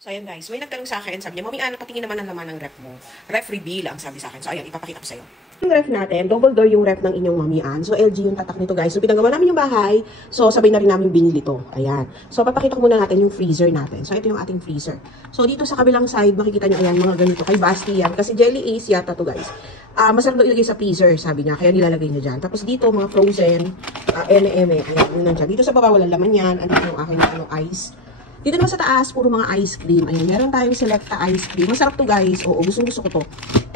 So, ayan guys, may nagtanong sa akin, sabi niya, Mami Ana, patingin naman ang laman ng ref mo. Ref reveal ang sabi sa akin. So, ayan, ipapakita ko sa'yo. Yung ref natin, double door yung ref ng inyong Mami Ann. So, LG yung tatak nito guys. So, pinagawa namin yung bahay. So, sabay na rin namin binili to. Ayan. So, papakita ko muna natin yung freezer natin. So, ito yung ating freezer. So, dito sa kabilang side, makikita nyo, ayan, mga ganito. Kay Basti yan. Kasi Jelly Ace yata to guys. Masarap daw ilagay sa freezer, sabi niya. Kaya nilalagay niya dyan. Tapos dito, mga frozen, eme-eme. Ayan, yun nandyan. Dito sa baba, walang laman yan. Andito yung aking ice. Dito naman sa taas, puro mga ice cream. Ayan, meron tayong Selecta ice cream. Masarap to guys. Oo, gustong-gusto ko to.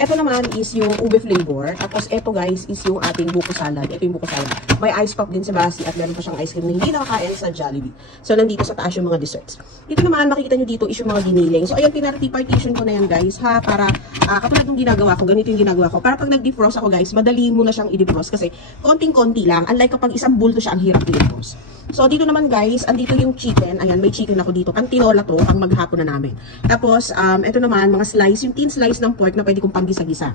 Ito naman is yung ube flavor. Tapos ito guys is yung ating buko salad. Ito yung buko salad. May ice pop din sa Basi at meron pa siyang ice cream na hindi nakakain sa Jollibee. So, nandito sa taas yung mga desserts. Dito naman, makikita nyo dito is yung mga giniling. So, ayan, pinarty partition ko na yan guys, ha? Para, katulad ng ginagawa ko, ganito yung ginagawa ko. Para pag nag-defrost ako guys, madali mo na siyang i-defrost kasi konting-konti lang. Unlike kapag isang bulto siya, ang hirap i-defrost. So, dito naman guys, andito yung chicken. Ayan, may chicken ako dito. Pantinola to, ang maghapon na namin. Tapos, ito naman, mga slice, yung thin slice ng pork na pwede kong panggisa-gisa.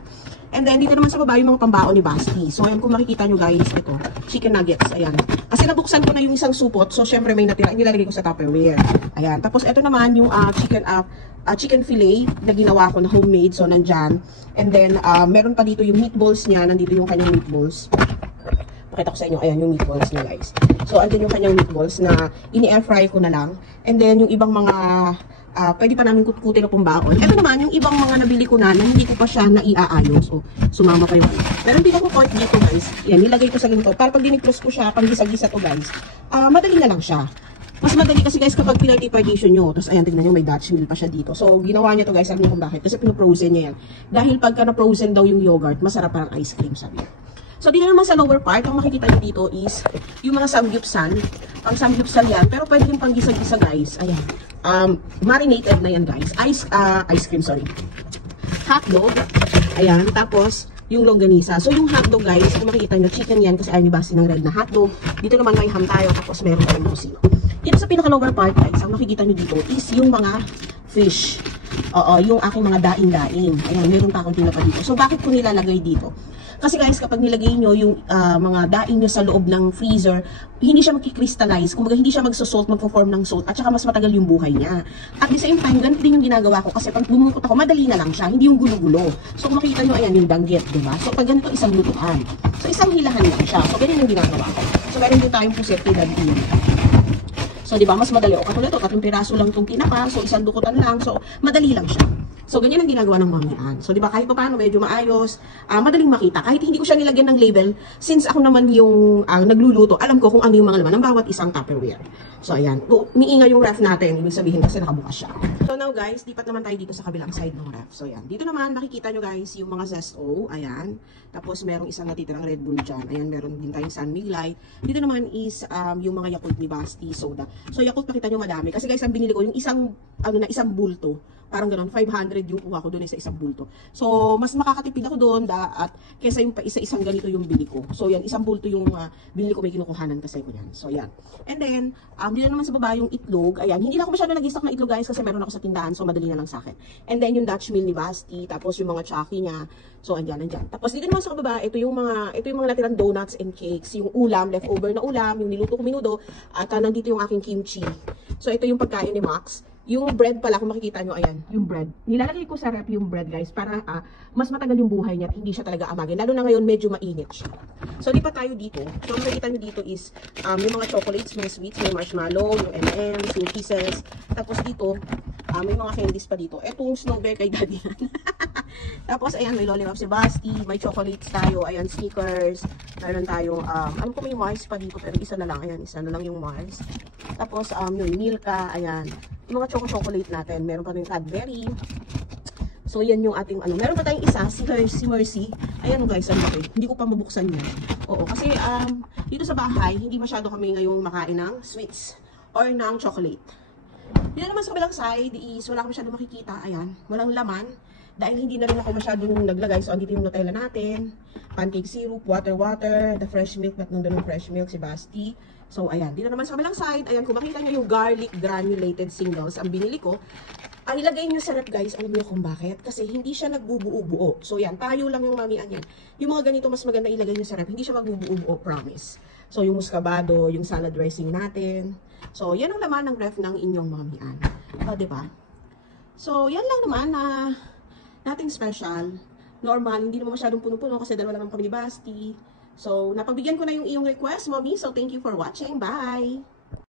And then, dito naman sa baba yung mga pambaon ni Basti. So, ayan, kung makikita nyo guys, ito, chicken nuggets. Ayan. Kasi nabuksan ko na yung isang supot. So, syempre may natira. Nilalagay ko sa Tupperware. Ayan. Tapos, ito naman yung chicken fillet na ginawa ko na homemade. So, nandyan. And then, meron pa dito yung meatballs niya. Nandito yung kanyang meatballs. Pakita ko sa inyo, ayan yung meatballs niya guys. So, andyan yung kanyang meatballs na ini-air fry ko na lang. And then, yung ibang mga, pwede pa namin kutkutin na pumbaon. Ito naman, yung ibang mga nabili ko na hindi ko pa siya naiaayos. So, sumama pa yung meron din ako pork dito guys. Yan, nilagay ko sa ganito. Para pag dinipros ko siya, pang gisa-gisa to guys. Madali na lang siya. Mas madali kasi guys kapag pinarty partition nyo. Tapos ayan, tignan nyo, may Dutch mill pa siya dito. So, ginawa niya to guys. Sabi niyo kung bakit. Kasi pinoprozen niya yan. Dahil pagka na-frozen daw yung yogurt, masarap parang ice cream, sabi niya. So, dito naman sa lower part, ang makikita nyo dito is yung mga samgyupsal. Pang samgyupsal yan, pero pwede yung pang gisa-gisa guys. Ayan. Marinated na yan guys. Ice cream, sorry. Hotdog. Ayan. Tapos, yung longganisa. So, yung hotdog guys, kung makikita nyo, chicken yan kasi ayaw ni Basi ng red na hotdog. Dito naman may ham tayo, tapos meron tayong musino. Dito sa pinaka-lower part guys, ang makikita nyo dito is yung mga fish. Oo, yung aking mga daing-daing. Ayan, meron pa akong tinapa dito. So, bakit ko nilalagay dito? Kasi guys, kapag nilagay nyo yung mga daing nyo sa loob ng freezer, hindi siya magkikrystallize. Kumbaga, hindi siya magsusalt, magpo-form ng salt, at saka mas matagal yung buhay niya. At the same time, ganito din yung ginagawa ko. Kasi pag bumungkot ako, madali na lang siya. Hindi yung gulo-gulo. So, kung makikita nyo, ayan, yung danggit, diba? So, pag ganito, isang lutuan. So, isang hilahan lang siya. So, ganyan yung ginagawa ko. So, meron din tayong puset na din. So, diba, mas madali. O, katulad to, 3 piraso lang itong tinapa. So, isang dukutan lang. So, madali lang siya. So, ganyan ang ginagawa ng Mami Ann. So, diba, kahit pa paano, medyo maayos, madaling makita. Kahit hindi ko siya nilagyan ng label, since ako naman yung nagluluto, alam ko kung ano yung mga laman ng bawat isang Tupperware. So, ayan. Umiingay yung ref natin, ibig sabihin kasi nakabukas siya. So, now guys, lipat naman tayo dito sa kabilang side ng ref. So, ayan. Dito naman, makikita nyo guys, yung mga Zesto. Ayan. Tapos, merong isang natitirang Red Bull dyan. Ayan, meron din tayong San Miguel. Dito naman is yung mga Yakult ni Basti soda. So, Yakult, makita nyo madami. Kasi guys, ang binili ko, yung isang bulto. Parang gano'n, 500 yung kuha ko doon sa isang bulto. So, mas makakatipid ako doon at kesa yung isa-isang ganito yung bili ko. So, yan, isang bulto yung binili ko, may kinukuhanan kasi ko yan. So, yan. And then, dito naman sa baba yung itlog. Ayan, hindi na ako masyado nag-stock na itlog guys kasi meron ako sa tindahan. So, madali na lang sa akin. And then, yung Dutch meal ni Basti. Tapos, yung mga chucky niya. So, andyan. Tapos, dito naman sa baba, ito yung mga natirang donuts and cakes. Yung ulam, leftover na ulam, yung niluto ko minudo. At nandito yung aking kimchi. So, ito yung pagkain ni Max. Yung bread pala, kung makikita nyo, ayan, yung bread. Nilalagay ko sa rep yung bread, guys, para mas matagal yung buhay niya at hindi siya talaga amagin. Lalo na ngayon, medyo mainit siya. So, lipat tayo dito. So, ang makikita nyo dito is yung mga chocolates, mga sweets, may marshmallow, yung M&M's, yung kisses. Tapos dito, may mga candies pa dito. Etong Snow Bear kay Daddy. Tapos, ayan, may lollipop si Basti, may chocolates tayo, ayan, Snickers. Meron tayong, alam ko may Mars pa dito, pero isa na lang, ayan, isa na lang yung Mars. Tapos, yung Milka, ayan. Yung mga chocolate natin, meron pa rin Cadbury. So, yan yung ating, meron pa tayong isa, si Mercy. Ayan guys, ang laki. Hindi ko pa mabuksan yan. Oo, kasi, dito sa bahay, hindi masyado kami ngayong makain ng sweets or ng chocolate. Dito naman sa kabilang side is, wala ko masyado makikita. Ayan, walang laman. Dahil hindi na rin ako masyadong naglagay. So, andito yung Nutella natin. Pancake syrup, water, the fresh milk. Ba't nandun yung fresh milk si Basti? So, ayan. Dito naman sa kabilang side, ayan, kung makita nyo yung garlic granulated singles, ang binili ko, ang ilagay nyo sa rep guys, alam niyo kung bakit? Kasi hindi siya nagbubuo-buo. So, yan, tayo lang yung Mami Ann yan. Yung mga ganito, mas maganda ilagay nyo sa rep. Hindi siya magbubuo-buo, promise. So, yung muscabado, yung salad dressing natin. So, yan ang laman ng ref ng inyong Mami Ann. O, diba? So, yan lang naman na nothing special. Normal, hindi naman masyadong puno-puno kasi dalawa lang kami ni Basti. So, napagbigyan ko na yung iyong request, mommy. So, thank you for watching. Bye!